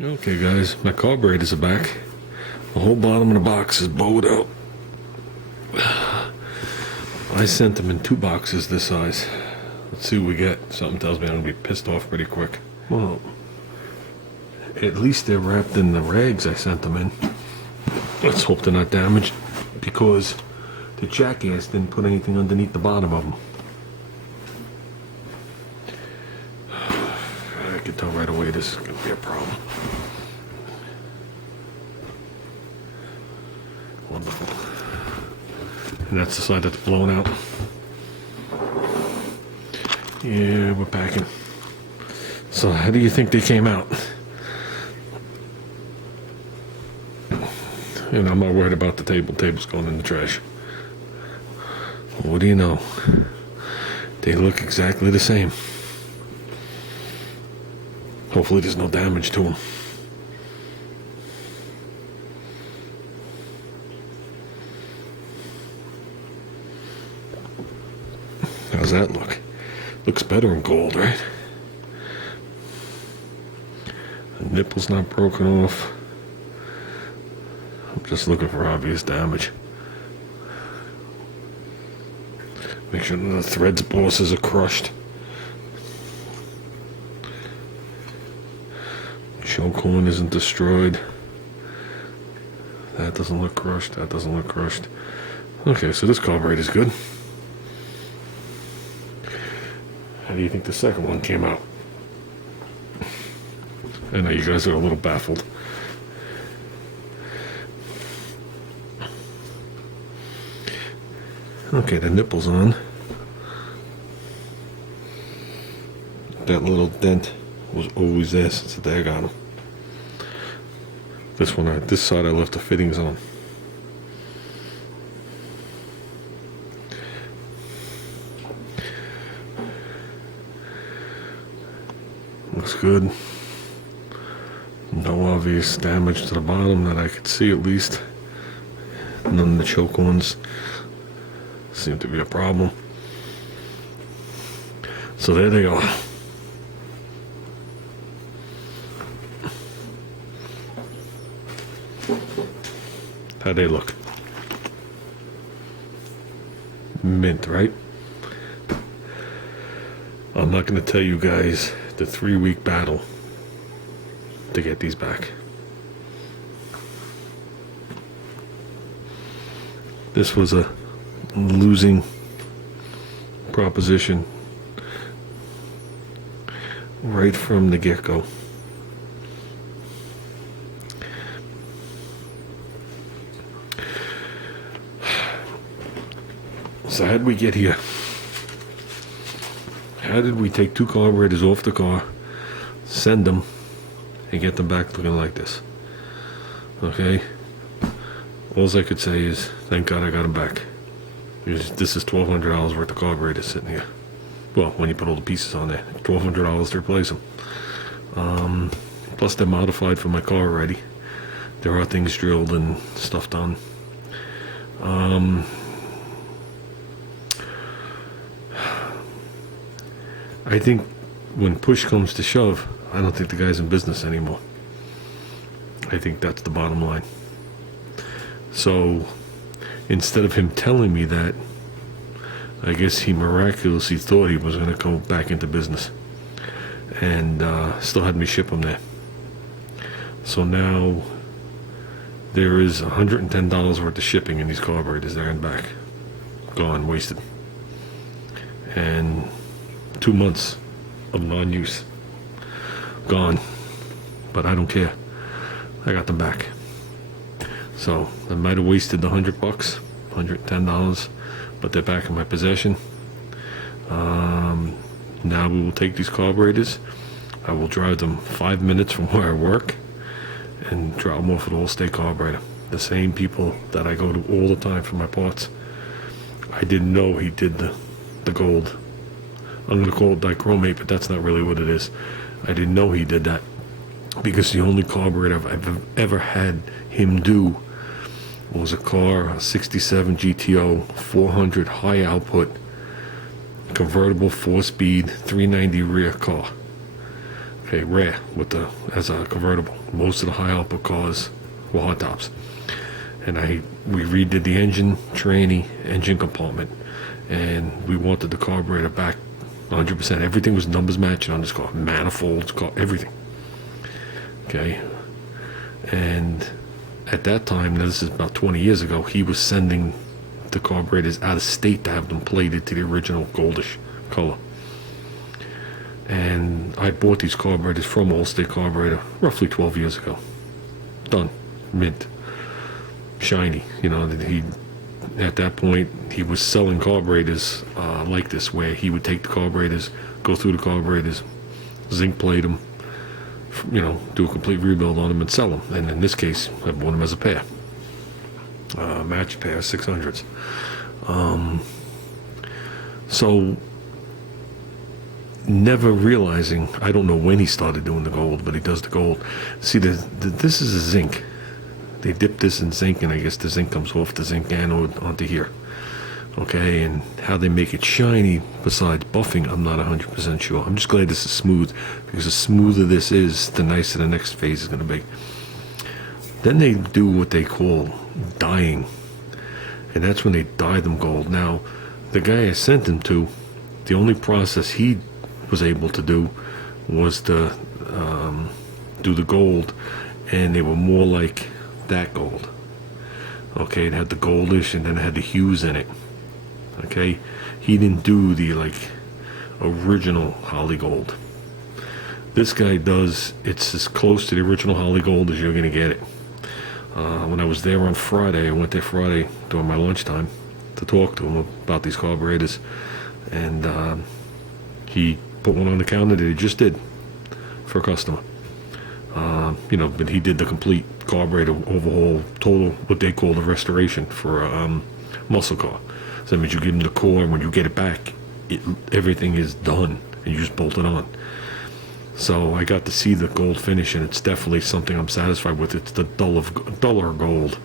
Okay guys, my carburetors are back. The whole bottom of the box is bowed out. I sent them in 2 boxes this size. Let's see what we get. Something tells me I'm gonna be pissed off pretty quick. Well, at least they're wrapped in the rags I sent them in. Let's hope they're not damaged, because the jackass didn't put anything underneath the bottom of them. I can tell right away this is gonna be a problem. Wonderful. And that's the side that's blown out. Yeah, we're packing. So how do you think they came out? And I'm not worried about the table. The table's going in the trash. What do you know? They look exactly the same. Hopefully there's no damage to them. How's that look? Looks better in gold, right? The nipple's not broken off. I'm just looking for obvious damage. Make sure none of the threads bosses are crushed. Choke horn isn't destroyed. That doesn't look crushed. That doesn't look crushed. Okay, so this carburetor is good. How do you think the second one came out? I know you guys are a little baffled. Okay, the nipple's on. That little dent was always there since the day I got them. This side I left the fittings on. Looks good. No obvious damage to the bottom that I could see, at least. None of the choke horns seem to be a problem. So there they are. How'd they look? Mint, right? I'm not going to tell you guys the 3-week battle to get these back. This was a losing proposition right from the get-go. So how did we get here? How did we take 2 carburetors off the car, send them, and get them back looking like this? Okay? All I could say is, thank God I got them back. Because this is $1,200 worth of carburetors sitting here. Well, when you put all the pieces on there, $1,200 to replace them. Plus they're modified for my car already. There are things drilled and stuff done. I think when push comes to shove, I don't think the guy's in business anymore. I think that's the bottom line. So instead of him telling me that, I guess he miraculously thought he was going to go back into business, and still had me ship him there. So now there is $110 worth of shipping in these carburetors there and back. Gone, wasted. And 2 months of non-use. Gone. But I don't care. I got them back. So I might have wasted the $100, $110, but they're back in my possession. Now we will take these carburetors. I will drive them 5 minutes from where I work and drop them off at Allstate Carburetor. The same people that I go to all the time for my parts. I didn't know he did the gold. I'm going to call it dichromate, but that's not really what it is. I didn't know he did that, because the only carburetor I've ever had him do was a car, a 67 GTO, 400 high output, convertible 4-speed, 390 rear car. okay, rare with the as a convertible. Most of the high output cars were hardtops, and we redid the engine, tranny, engine compartment, and we wanted the carburetor back 100%. Everything was numbers matching on this car, manifolds, car, everything. Okay, and at that time, now this is about 20 years ago, he was sending the carburetors out of state to have them plated to the original goldish color. And I bought these carburetors from Allstate Carburetor roughly 12 years ago. Done. Mint. Shiny. You know, he, at that point, he was selling carburetors like this, where he would take the carburetors, go through the carburetors, zinc plate them, you know, do a complete rebuild on them and sell them. And in this case, I bought them as a pair. Matched pair, 600s. So, never realizing, I don't know when he started doing the gold, but he does the gold. See, this is a zinc. They dip this in zinc, and I guess the zinc comes off the zinc anode onto here. Okay, and how they make it shiny, besides buffing, I'm not 100% sure. I'm just glad this is smooth, because the smoother this is, the nicer the next phase is going to be. Then they do what they call dyeing, and that's when they dye them gold. Now, the guy I sent him to, the only process he was able to do was to do the gold, and they were more like that gold. Okay, it had the goldish, and then it had the hues in it. Okay, he didn't do the like original Holly gold. This guy does. It's as close to the original Holly gold as you're gonna get it. When I was there on Friday, I went there Friday during my lunchtime to talk to him about these carburetors, and he put one on the counter that he just did for a customer. You know, but he did the complete carburetor overhaul, total, what they call the restoration for a muscle car. So that means you give them the core, and when you get it back, everything is done, and you just bolt it on. So I got to see the gold finish, and it's definitely something I'm satisfied with. It's the duller gold,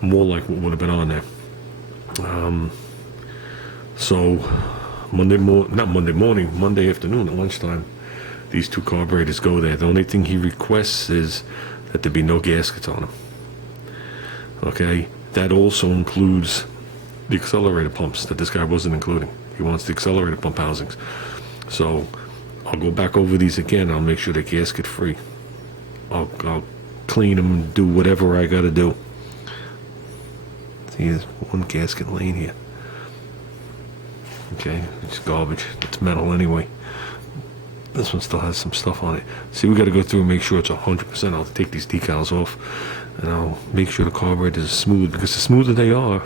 more like what would have been on there. So Monday afternoon at lunchtime, these two carburetors go there. The only thing he requests is that there be no gaskets on them. Okay, that also includes the accelerator pumps that this guy wasn't including. He wants the accelerator pump housings. So I'll go back over these again. I'll make sure they're gasket free. I'll clean them, do whatever I gotta do. See, there's one gasket laying here. Okay, it's garbage. It's metal anyway. This one still has some stuff on it. See, we got to go through and make sure it's 100%. I'll take these decals off, and I'll make sure the carburetor is smooth, because the smoother they are,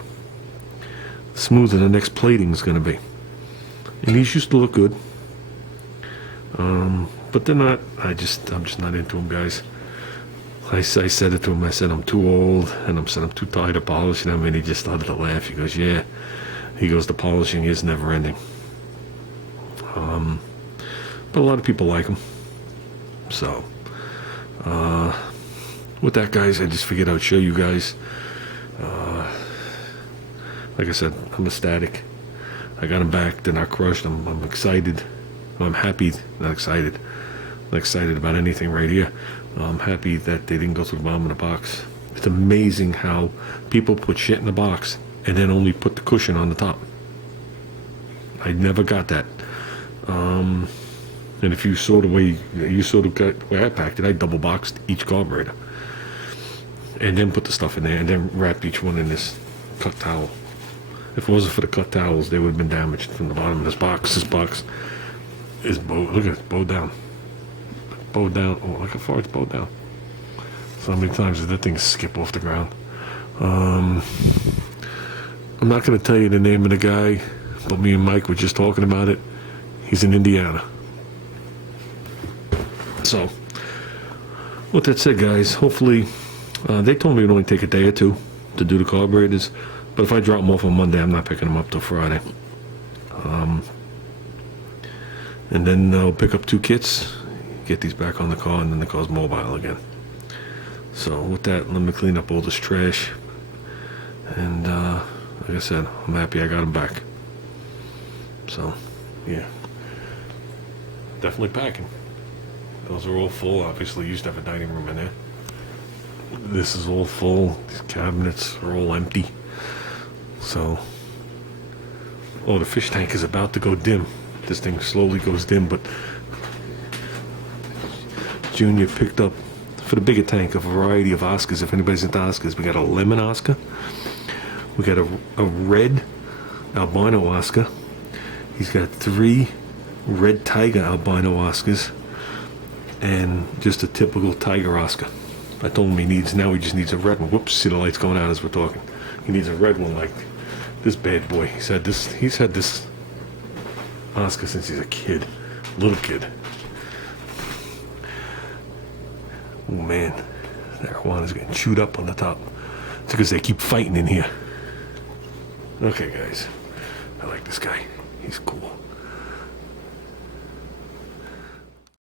the smoother the next plating is going to be. And these used to look good, but they're not. I'm just not into them, guys. I said it to him. I said I'm too old, and I said I'm too tired of polishing them, and he just started to laugh. He goes, "Yeah." He goes, "The polishing is never ending." But a lot of people like them. So, with that, guys, I just figured I would show you guys. Like I said, I'm ecstatic. I got them back. They're not crushed. I'm excited. I'm happy. Not excited. Not excited about anything right here. I'm happy that they didn't go through the bottom of the box. It's amazing how people put shit in the box and then only put the cushion on the top. I never got that. And if you saw the way I packed it, I double boxed each carburetor and then put the stuff in there and then wrapped each one in this cut towel. If it wasn't for the cut towels, they would have been damaged from the bottom of this box. This box is bowed. Look at it, bowed down. Bowed down. Oh, look how far it's bowed down. So many times did that thing skip off the ground. I'm not going to tell you the name of the guy, but me and Mike were just talking about it. He's in Indiana. So, with that said, guys, hopefully, they told me it would only take a day or two to do the carburetors, but if I drop them off on Monday, I'm not picking them up till Friday. And then I'll pick up 2 kits, get these back on the car, and then the car's mobile again. So, with that, let me clean up all this trash. And, like I said, I'm happy I got them back. So, yeah. Definitely packing. Those are all full. Obviously, used to have a dining room in there. This is all full. These cabinets are all empty. So, oh, the fish tank is about to go dim. This thing slowly goes dim, but Junior picked up, for the bigger tank, a variety of Oscars. If anybody's into Oscars, we got a lemon Oscar. We got a red albino Oscar. He's got 3 red tiger albino Oscars and just a typical tiger Oscar. I told him he just needs a red one. Whoops, see the lights going out as we're talking. He needs a red one like this bad boy. He's had this Oscar since he's a kid, little kid. Oh man, that iguana's getting chewed up on the top. It's because they keep fighting in here. Okay guys, I like this guy. He's cool.